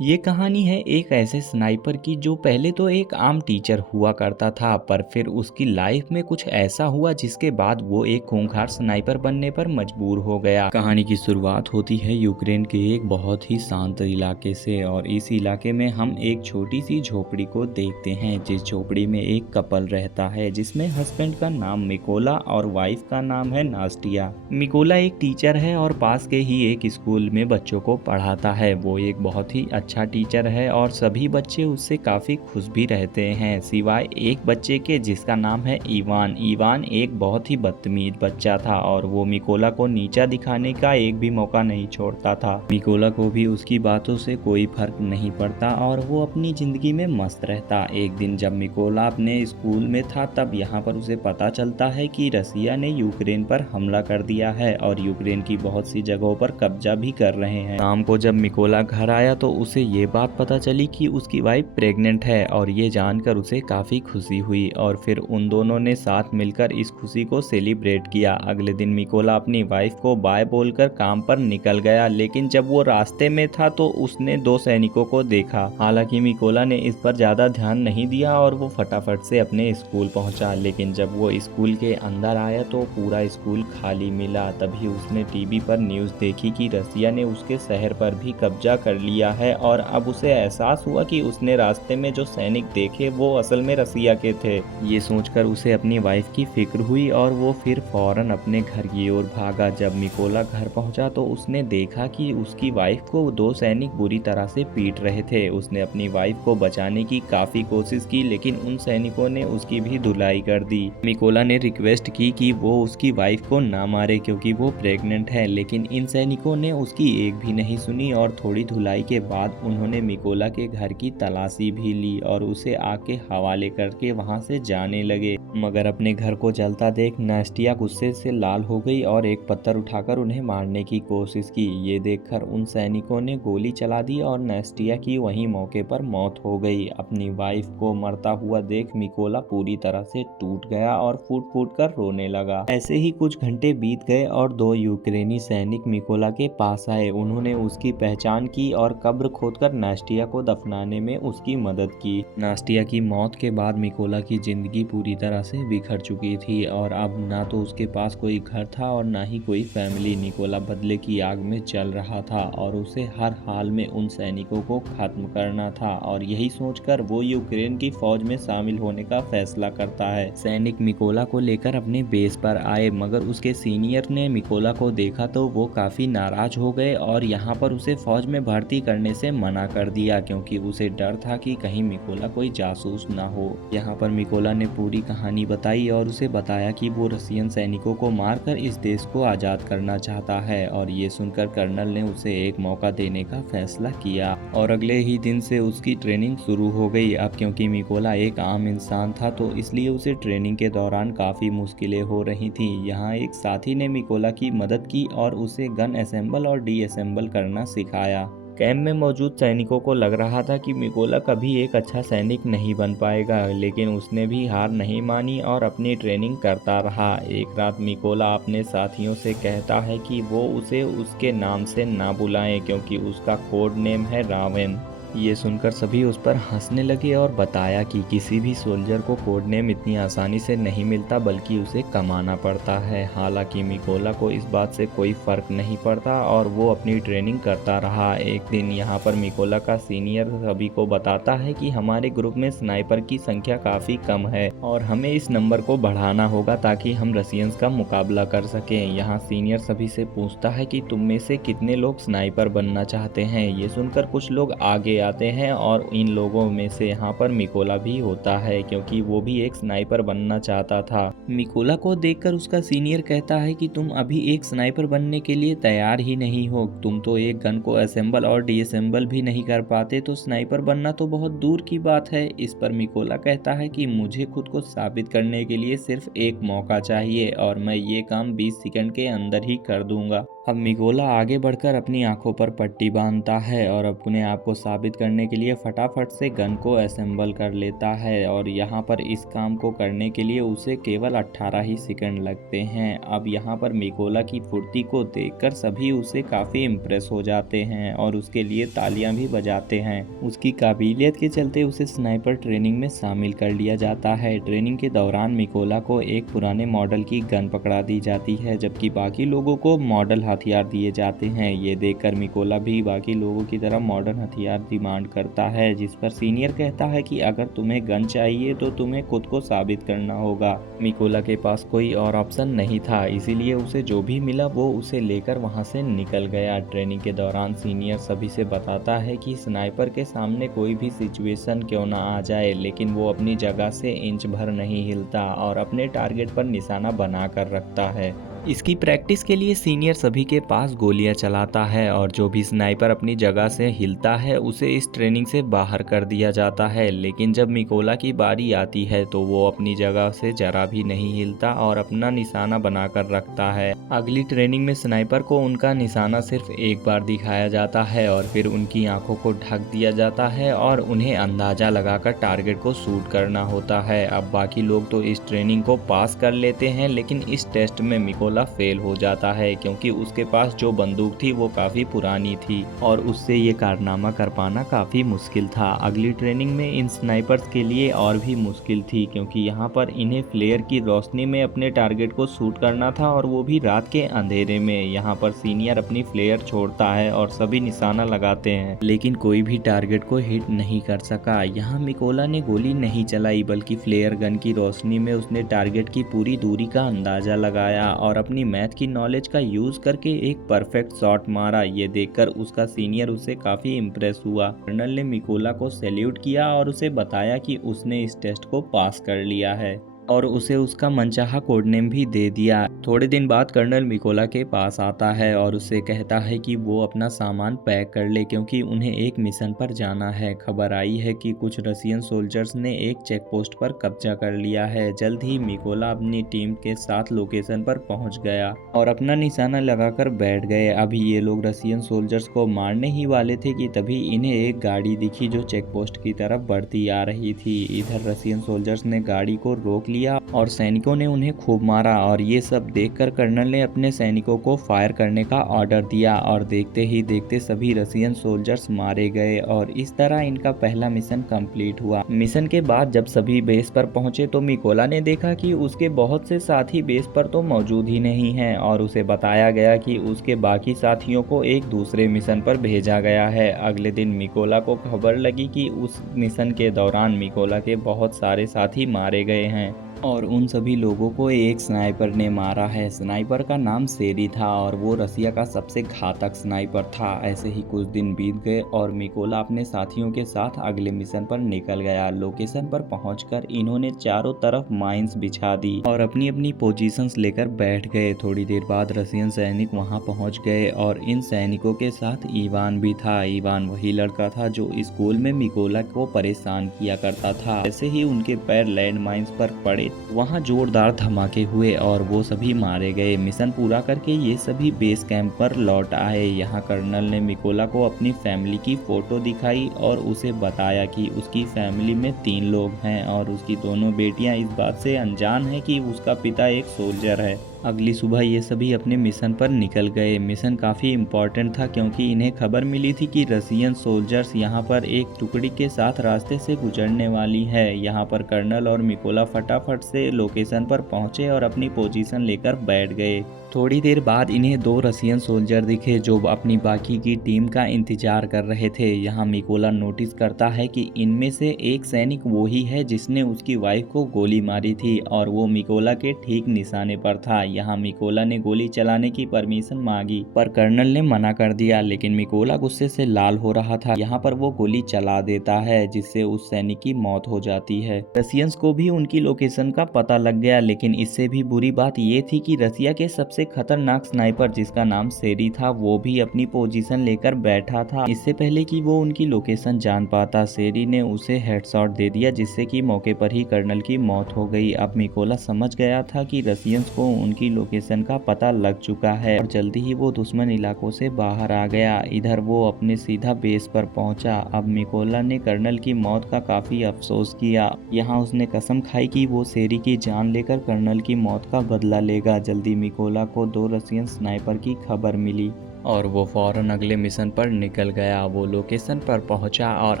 ये कहानी है एक ऐसे स्नाइपर की जो पहले तो एक आम टीचर हुआ करता था, पर फिर उसकी लाइफ में कुछ ऐसा हुआ जिसके बाद वो एक खूंखार स्नाइपर बनने पर मजबूर हो गया। कहानी की शुरुआत होती है यूक्रेन के एक बहुत ही शांत इलाके से, और इस इलाके में हम एक छोटी सी झोपड़ी को देखते हैं, जिस झोपड़ी में एक कपल रहता है जिसमें हस्बैंड का नाम मिकोला और वाइफ का नाम है नास्टिया। मिकोला एक टीचर है और पास के ही एक स्कूल में बच्चों को पढ़ाता है। वो एक बहुत ही अच्छा टीचर है और सभी बच्चे उससे काफी खुश भी रहते हैं, सिवाय एक बच्चे के जिसका नाम है इवान। इवान एक बहुत ही बदतमीज बच्चा था और वो मिकोला को नीचा दिखाने का एक भी मौका नहीं छोड़ता था। मिकोला को भी उसकी बातों से कोई फर्क नहीं पड़ता और वो अपनी जिंदगी में मस्त रहता। एक दिन जब मिकोला अपने स्कूल में था, तब यहाँ पर उसे पता चलता है कि रसिया ने यूक्रेन पर हमला कर दिया है और यूक्रेन की बहुत सी जगहों पर कब्जा भी कर रहे हैं। शाम को जब मिकोला घर आया तो उसे ये बात पता चली कि उसकी वाइफ प्रेग्नेंट है, और ये जानकर उसे काफी खुशी हुई और फिर उन दोनों ने साथ मिलकर इस खुशी को सेलिब्रेट किया। अगले दिन मिकोला अपनी वाइफ को बाय बोलकर काम पर निकल गया, लेकिन जब वो रास्ते में था तो उसने दो सैनिकों को देखा। हालांकि मिकोला ने इस पर ज्यादा ध्यान नहीं दिया और वो फटाफट से अपने स्कूल पहुंचा, लेकिन जब वो स्कूल के अंदर आया तो पूरा स्कूल खाली मिला। तभी उसने टीवी पर न्यूज देखी कि रसिया ने उसके शहर पर भी कब्जा कर लिया है, और अब उसे एहसास हुआ कि उसने रास्ते में जो सैनिक देखे वो असल में रसिया के थे। ये सोचकर उसे अपनी वाइफ की फिक्र हुई और वो फिर फौरन अपने घर की ओर भागा। जब मिकोला घर पहुंचा तो उसने देखा कि उसकी वाइफ को दो सैनिक बुरी तरह से पीट रहे थे। उसने अपनी वाइफ को बचाने की काफी कोशिश की, लेकिन उन सैनिकों ने उसकी भी धुलाई कर दी। मिकोला ने रिक्वेस्ट की कि वो उसकी वाइफ को ना मारे क्योंकि वो प्रेग्नेंट है, लेकिन इन सैनिकों ने उसकी एक भी नहीं सुनी और थोड़ी धुलाई के बाद उन्होंने मिकोला के घर की तलाशी भी ली और उसे आग के हवाले करके वहां से जाने लगे। मगर अपने घर को जलता देख नास्टिया गुस्से से लाल हो गई और एक पत्थर उठाकर उन्हें मारने की कोशिश की। ये देखकर उन सैनिकों ने गोली चला दी और नास्टिया की वहीं मौके पर मौत हो गई। अपनी वाइफ को मरता हुआ देख मिकोला पूरी तरह से टूट गया और फूट फूट कर रोने लगा। ऐसे ही कुछ घंटे बीत गए और दो यूक्रेनी सैनिक मिकोला के पास आए। उन्होंने उसकी पहचान की और कब्र खोदकर नास्टिया को दफनाने में उसकी मदद की। नास्टिया की मौत के बाद मिकोला की जिंदगी पूरी तरह से बिखर चुकी थी और अब ना तो उसके पास कोई घर था और ना ही कोई फैमिली। निकोला बदले की आग में चल रहा था और उसे हर हाल में उन सैनिकों को खत्म करना था, और यही सोचकर वो यूक्रेन की फौज में शामिल होने का फैसला करता है। सैनिक मिकोला को लेकर अपने बेस पर आए, मगर उसके सीनियर ने मिकोला को देखा तो वो काफी नाराज हो गए और यहाँ पर उसे फौज में भर्ती करने से मना कर दिया, क्योंकि उसे डर था कि कहीं मिकोला कोई जासूस ना हो। यहाँ पर मिकोला ने पूरी कहानी बताई और उसे बताया कि वो रसियन सैनिकों को मारकर इस देश को आजाद करना चाहता है, और ये सुनकर कर्नल ने उसे एक मौका देने का फैसला किया और अगले ही दिन से उसकी ट्रेनिंग शुरू हो गई। अब क्योंकि मिकोला एक आम इंसान था तो इसलिए उसे ट्रेनिंग के दौरान काफी मुश्किलें हो रही थी। यहाँ एक साथी ने मिकोला की मदद की और उसे गन असेंबल और डीअसेंबल करना सिखाया। कैंप में मौजूद सैनिकों को लग रहा था कि मिकोला कभी एक अच्छा सैनिक नहीं बन पाएगा, लेकिन उसने भी हार नहीं मानी और अपनी ट्रेनिंग करता रहा। एक रात मिकोला अपने साथियों से कहता है कि वो उसे उसके नाम से ना बुलाएं क्योंकि उसका कोड नेम है रावेन। ये सुनकर सभी उस पर हंसने लगे और बताया कि किसी भी सोल्जर को कोड नेम इतनी आसानी से नहीं मिलता, बल्कि उसे कमाना पड़ता है। हालांकि मिकोला को इस बात से कोई फर्क नहीं पड़ता और वो अपनी ट्रेनिंग करता रहा। एक दिन यहाँ पर मिकोला का सीनियर सभी को बताता है कि हमारे ग्रुप में स्नाइपर की संख्या काफी कम है और हमें इस नंबर को बढ़ाना होगा ताकि हम रसियंस का मुकाबला कर सकें। यहाँ सीनियर सभी से पूछता है कि तुम में से कितने लोग स्नाइपर बनना चाहते हैं। ये सुनकर कुछ लोग आगे आते हैं और इन लोगों में से यहाँ पर मिकोला भी होता है, क्योंकि वो भी एक स्नाइपर बनना चाहता था। मिकोला को देखकर उसका सीनियर कहता है कि तुम अभी एक स्नाइपर बनने के लिए तैयार ही नहीं हो, तुम तो एक गन को असेंबल और डीअसेंबल भी नहीं कर पाते, तो स्नाइपर बनना तो बहुत दूर की बात है। इस पर मिकोला कहता है कि मुझे खुद को साबित करने के लिए सिर्फ एक मौका चाहिए और मैं ये काम 20 सेकंड के अंदर ही कर दूंगा। अब मिकोला आगे बढ़कर अपनी आंखों पर पट्टी बांधता है और अपने आप को साबित करने के लिए फटाफट से गन को असेंबल कर लेता है और यहाँ पर इस काम को करने के लिए उसे केवल 18 ही सेकंड लगते हैं। अब यहाँ पर मिकोला की फुर्ती को देखकर सभी उसे काफ़ी इम्प्रेस हो जाते हैं और उसके लिए तालियां भी बजाते हैं। उसकी काबिलियत के चलते उसे स्नाइपर ट्रेनिंग में शामिल कर लिया जाता है। ट्रेनिंग के दौरान मिकोला को एक पुराने मॉडल की गन पकड़ा दी जाती है, जबकि बाकी लोगों को मॉडल हथियार दिए जाते हैं। ये देखकर मिकोला भी बाकी लोगों की तरह मॉडर्न हथियार डिमांड करता है, जिस पर सीनियर कहता है कि अगर तुम्हें गन चाहिए तो तुम्हें खुद को साबित करना होगा। मिकोला के पास कोई और ऑप्शन नहीं था, इसीलिए उसे जो भी मिला वो उसे लेकर वहां से निकल गया। ट्रेनिंग के दौरान सीनियर सभी से बताता है कि स्नाइपर के सामने कोई भी सिचुएशन क्यों ना आ जाए, लेकिन वो अपनी जगह से इंच भर नहीं हिलता और अपने टारगेट पर निशाना बना कर रखता है। इसकी प्रैक्टिस के लिए सीनियर सभी के पास गोलियां चलाता है और जो भी स्नाइपर अपनी जगह से हिलता है उसे इस ट्रेनिंग से बाहर कर दिया जाता है। लेकिन जब मिकोला की बारी आती है तो वो अपनी जगह से जरा भी नहीं हिलता और अपना निशाना बनाकर रखता है। अगली ट्रेनिंग में स्नाइपर को उनका निशाना सिर्फ एक बार दिखाया जाता है और फिर उनकी आंखों को ढक दिया जाता है और उन्हें अंदाजा लगाकर टारगेट को शूट करना होता है। अब बाकी लोग तो इस ट्रेनिंग को पास कर लेते हैं, लेकिन इस टेस्ट में मिकोला फेल हो जाता है क्योंकि उसके पास जो बंदूक थी वो काफी पुरानी थी और उससे ये कारनामा कर पाना काफी मुश्किल था। अगली ट्रेनिंग में इन स्नाइपर्स के लिए और भी मुश्किल थी क्योंकि यहाँ पर इन्हें फ्लेयर की रोशनी में अपने टारगेट को शूट करना था और वो भी रात के अंधेरे में। यहाँ पर सीनियर अपनी फ्लेयर छोड़ता है और सभी निशाना लगाते हैं, लेकिन कोई भी टारगेट को हिट नहीं कर सका। यहाँ मिकोला ने गोली नहीं चलाई बल्कि फ्लेयर गन की रोशनी में उसने टारगेट की पूरी दूरी का अंदाजा लगाया और अपनी मैथ की नॉलेज का यूज करके एक परफेक्ट शॉट मारा। ये देखकर उसका सीनियर उससे काफी इम्प्रेस हुआ। कर्नल ने मिकोला को सैल्यूट किया और उसे बताया कि उसने इस टेस्ट को पास कर लिया है और उसे उसका मनचाहा कोड नेम भी दे दिया। थोड़े दिन बाद कर्नल मिकोला के पास आता है और उससे कहता है कि वो अपना सामान पैक कर ले क्योंकि उन्हें एक मिशन पर जाना है। खबर आई है कि कुछ रशियन सोल्जर्स ने एक चेक पोस्ट पर कब्जा कर लिया है। जल्द ही मिकोला अपनी टीम के साथ लोकेशन पर पहुंच गया और अपना निशाना लगाकर बैठ गए। अभी ये लोग रशियन सोल्जर्स को मारने ही वाले थे कि तभी इन्हें एक गाड़ी दिखी जो चेक पोस्ट की तरफ बढ़ती आ रही थी। इधर रशियन सोल्जर्स ने गाड़ी को रोक लिया और सैनिकों ने उन्हें खूब मारा और ये सब देखकर कर्नल ने अपने सैनिकों को फायर करने का ऑर्डर दिया और देखते ही देखते सभी रशियन सोल्जर्स मारे गए और इस तरह इनका पहला मिशन कंप्लीट हुआ। मिशन के बाद जब सभी बेस पर पहुंचे तो मिकोला ने देखा कि उसके बहुत से साथी बेस पर तो मौजूद ही नहीं हैं और उसे बताया गया कि उसके बाकी साथियों को एक दूसरे मिशन पर भेजा गया है। अगले दिन मिकोला को खबर लगी कि उस मिशन के दौरान मिकोला के बहुत सारे साथी मारे गए हैं और उन सभी लोगों को एक स्नाइपर ने मारा है। स्नाइपर का नाम सेरी था और वो रसिया का सबसे घातक स्नाइपर था। ऐसे ही कुछ दिन बीत गए और मिकोला अपने साथियों के साथ अगले मिशन पर निकल गया। लोकेशन पर पहुंचकर इन्होंने चारों तरफ माइंस बिछा दी और अपनी अपनी पोजीशंस लेकर बैठ गए। थोड़ी देर बाद रसियन सैनिक वहां पहुंच गए और इन सैनिकों के साथ इवान भी था। इवान वही लड़का था जो स्कूल में मिकोला को परेशान किया करता था। ऐसे ही उनके पैर लैंड माइंस पर पड़े, वहां जोरदार धमाके हुए और वो सभी मारे गए। मिशन पूरा करके ये सभी बेस कैंप पर लौट आए। यहाँ कर्नल ने मिकोला को अपनी फैमिली की फोटो दिखाई और उसे बताया कि उसकी फैमिली में 3 लोग हैं और उसकी दोनों बेटियां इस बात से अनजान हैं कि उसका पिता एक सोल्जर है। अगली सुबह ये सभी अपने मिशन पर निकल गए। मिशन काफ़ी इम्पोर्टेंट था क्योंकि इन्हें खबर मिली थी कि रसियन सोल्जर्स यहाँ पर एक टुकड़ी के साथ रास्ते से गुजरने वाली है। यहाँ पर कर्नल और मिकोला फटाफट से लोकेशन पर पहुँचे और अपनी पोजीशन लेकर बैठ गए। थोड़ी देर बाद इन्हें 2 रसियन सोल्जर दिखे जो अपनी बाकी की टीम का इंतजार कर रहे थे। यहाँ मिकोला नोटिस करता है कि इनमें से एक सैनिक वो ही है जिसने उसकी वाइफ को गोली मारी थी और वो मिकोला के ठीक निशाने पर था। यहाँ मिकोला ने गोली चलाने की परमिशन मांगी पर कर्नल ने मना कर दिया, लेकिन मिकोला गुस्से से लाल हो रहा था। यहाँ पर वो गोली चला देता है जिससे उस सैनिक की मौत हो जाती है। रसियंस को भी उनकी लोकेशन का पता लग गया, लेकिन इससे भी बुरी बात ये थी कि रसिया के सबसे सबसे खतरनाक स्नाइपर जिसका नाम सेरी था वो भी अपनी पोजीशन लेकर बैठा था। इससे पहले कि वो उनकी लोकेशन जान पाता, सेरी ने उसे हेडशॉट दे दिया जिससे कि मौके पर ही कर्नल की मौत हो गई। अब मिकोला समझ गया था कि रसियंस को उनकी लोकेशन का पता लग चुका है और जल्दी ही वो दुश्मन इलाकों से बाहर आ गया। इधर वो अपने सीधा बेस पर पहुंचा। अब मिकोला ने कर्नल की मौत का काफी अफसोस किया। यहाँ उसने कसम खाई कि वो सेरी की जान लेकर कर्नल की मौत का बदला लेगा। जल्दी मिकोला को 2 रसियन स्नाइपर की खबर मिली और वो फौरन अगले मिशन पर निकल गया। वो लोकेशन पर पहुंचा और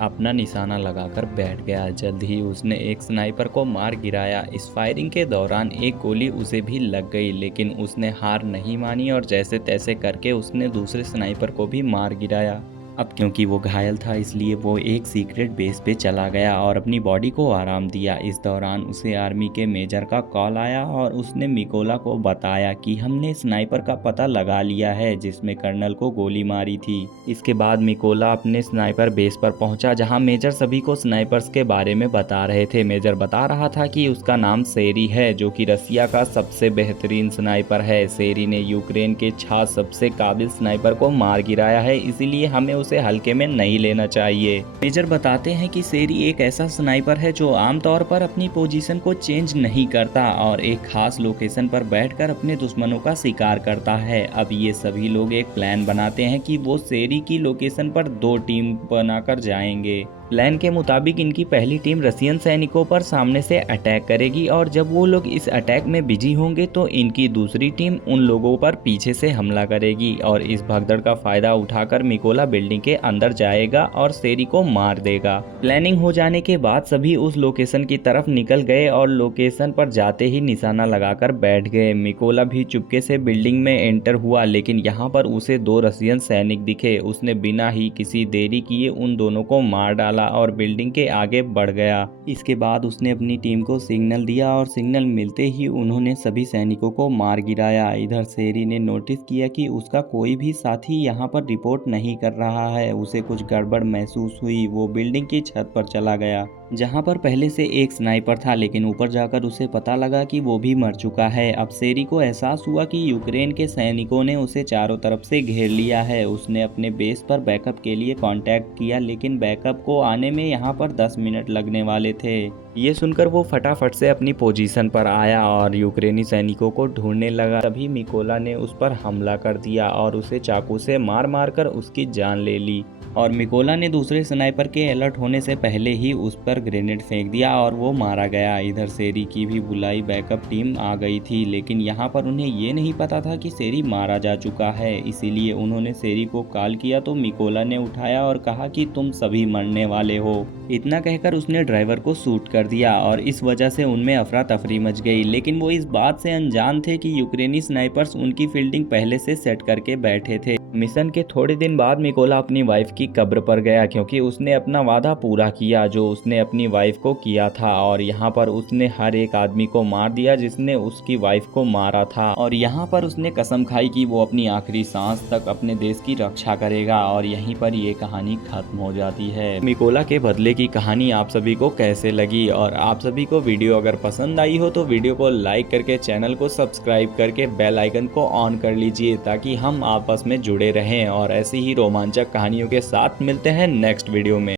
अपना निशाना लगाकर बैठ गया। जल्द ही उसने एक स्नाइपर को मार गिराया। इस फायरिंग के दौरान एक गोली उसे भी लग गई, लेकिन उसने हार नहीं मानी और जैसे तैसे करके उसने दूसरे स्नाइपर को भी मार गिराया। अब क्योंकि वो घायल था इसलिए वो एक सीक्रेट बेस पे चला गया और अपनी बॉडी को आराम दिया। इस दौरान उसे आर्मी के मेजर का कॉल आया और उसने मिकोला को बताया कि हमने स्नाइपर का पता लगा लिया है जिसमें कर्नल को गोली मारी थी। इसके बाद मिकोला अपने स्नाइपर बेस पर पहुंचा जहां मेजर सभी को स्नाइपर्स के बारे में बता रहे थे। मेजर बता रहा था कि उसका नाम सेरी है जो कि रसिया का सबसे बेहतरीन स्नाइपर है। सेरी ने यूक्रेन के 6 सबसे काबिल स्नाइपर को मार गिराया है, इसीलिए हमें उसे हल्के में नहीं लेना चाहिए। मेजर बताते हैं कि सेरी एक ऐसा स्नाइपर है जो आमतौर पर अपनी पोजीशन को चेंज नहीं करता और एक खास लोकेशन पर बैठकर अपने दुश्मनों का शिकार करता है। अब ये सभी लोग एक प्लान बनाते हैं कि वो सेरी की लोकेशन पर 2 टीम बनाकर जाएंगे। प्लान के मुताबिक इनकी पहली टीम रसियन सैनिकों पर सामने से अटैक करेगी और जब वो लोग इस अटैक में बिजी होंगे तो इनकी दूसरी टीम उन लोगों पर पीछे से हमला करेगी और इस भगदड़ का फायदा उठाकर मिकोला बिल्डिंग के अंदर जाएगा और सेरी को मार देगा। प्लानिंग हो जाने के बाद सभी उस लोकेशन की तरफ निकल गए और लोकेशन पर जाते ही निशाना लगाकर बैठ गए। मिकोला भी चुपके से बिल्डिंग में एंटर हुआ, लेकिन यहाँ पर उसे 2 रसियन सैनिक दिखे। उसने बिना ही किसी देरी किए उन दोनों को मार डाला और बिल्डिंग के आगे बढ़ गया। इसके बाद उसने अपनी टीम को सिग्नल दिया और सिग्नल मिलते ही उन्होंने सभी सैनिकों को मार गिराया। इधर सेरी ने नोटिस किया कि उसका कोई भी साथी यहाँ पर रिपोर्ट नहीं कर रहा है। उसे कुछ गड़बड़ महसूस हुई। वो बिल्डिंग की छत पर चला गया जहां पर पहले से एक स्नाइपर था, लेकिन ऊपर जाकर उसे पता लगा कि वो भी मर चुका है। अब सेरी को एहसास हुआ कि यूक्रेन के सैनिकों ने उसे चारों तरफ से घेर लिया है। उसने अपने बेस पर बैकअप के लिए कांटेक्ट किया, लेकिन बैकअप को आने में यहाँ पर 10 मिनट लगने वाले थे। ये सुनकर वो फटाफट से अपनी पोजीशन पर आया और यूक्रेनी सैनिकों को ढूंढने लगा। तभी मिकोला ने उस पर हमला कर दिया और उसे चाकू से मार मार कर उसकी जान ले ली और मिकोला ने दूसरे स्नाइपर के अलर्ट होने से पहले ही उस पर ग्रेनेड फेंक दिया और वो मारा गया। इधर सेरी की भी बुलाई बैकअप टीम आ गई थी, लेकिन यहाँ पर उन्हें ये नहीं पता था कि सेरी मारा जा चुका है। इसीलिए उन्होंने सेरी को कॉल किया तो मिकोला ने उठाया और कहा कि तुम सभी मरने वाले हो। इतना कहकर उसने ड्राइवर को शूट कर दिया और इस वजह से उनमें अफरा तफरी मच गई। लेकिन वो इस बात से अनजान थे कि यूक्रेनी स्नाइपर्स उनकी फील्डिंग पहले से सेट करके बैठे थे। मिशन के थोड़े दिन बाद मिकोला अपनी वाइफ की कब्र पर गया क्योंकि उसने अपना वादा पूरा किया जो उसने अपनी वाइफ को किया था और यहाँ पर उसने हर एक आदमी को मार दिया जिसने उसकी वाइफ को मारा था और यहाँ पर उसने कसम खाई कि वो अपनी आखिरी सांस तक अपने देश की रक्षा करेगा और यहीं पर ये कहानी खत्म हो जाती है। मिकोला के बदले की कहानी आप सभी को कैसे लगी और आप सभी को वीडियो अगर पसंद आई हो तो वीडियो को लाइक करके चैनल को सब्सक्राइब करके बेल आइकन को ऑन कर लीजिए ताकि हम आपस में जुड़े रहें और ऐसी ही रोमांचक कहानियों के साथ मिलते हैं नेक्स्ट वीडियो में।